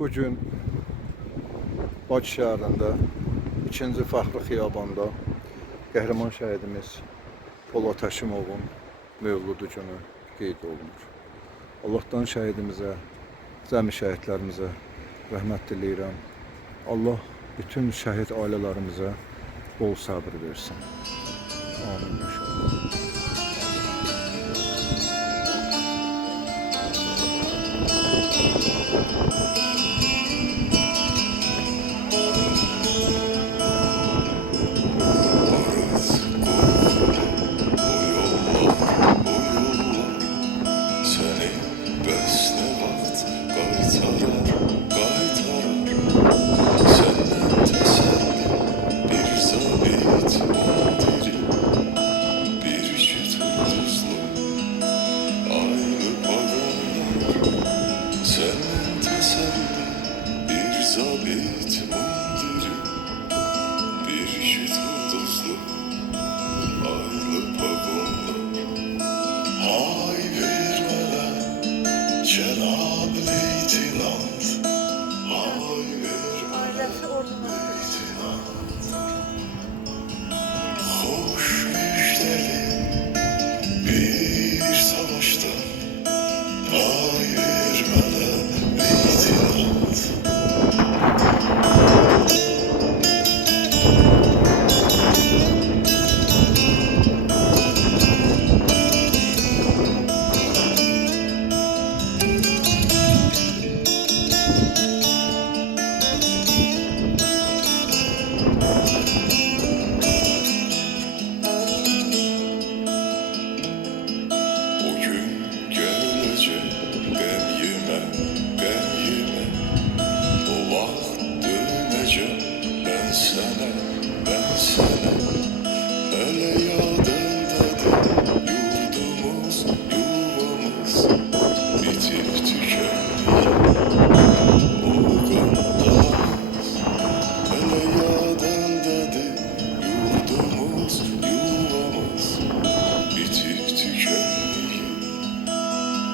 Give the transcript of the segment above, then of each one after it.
Bugün Bakı şəhərində 2-ci Fəxri Xiyabanda qəhrəman şəhidimiz Polad Həşimovun mövludu günü qeyd olunur. Allah'tan şəhidimizə, cəmi şəhidlərimizə rəhmət diləyirəm. Allah bütün şəhid ailələrimizə bol sabır versin. Amin inşallah. Zabit mundiri, bir şüt tuzlu, aylı pagonlar. Hay vermeler, Cenab-ı Leytinat. Hay vermeler, Leytinat. Hoş müjdeli bir savaşta. Hay vermeler, Leytinat. Ben sana öyle yadındadır yurdumuz, yuvamız bitip tükenir o kandamız. Öyle yadındadır yurdumuz, yuvamız bitip tükenir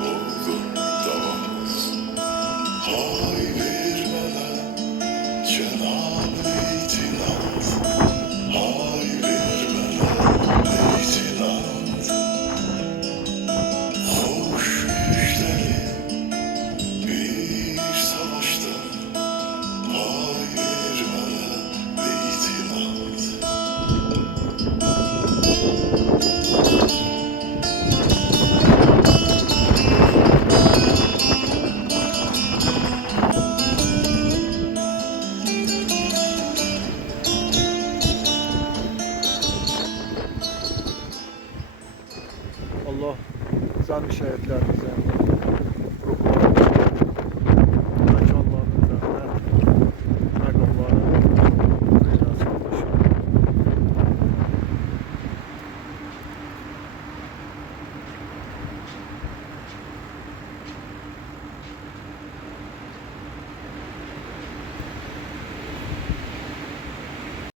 o kandamız. Hay vermeler Cenab-ı Leytinat. Hay vermeler Leytinat. Hoş müjdeli bir savaşta. Hay vermeler Leytinat. Allah cəmi şəhidlərimizə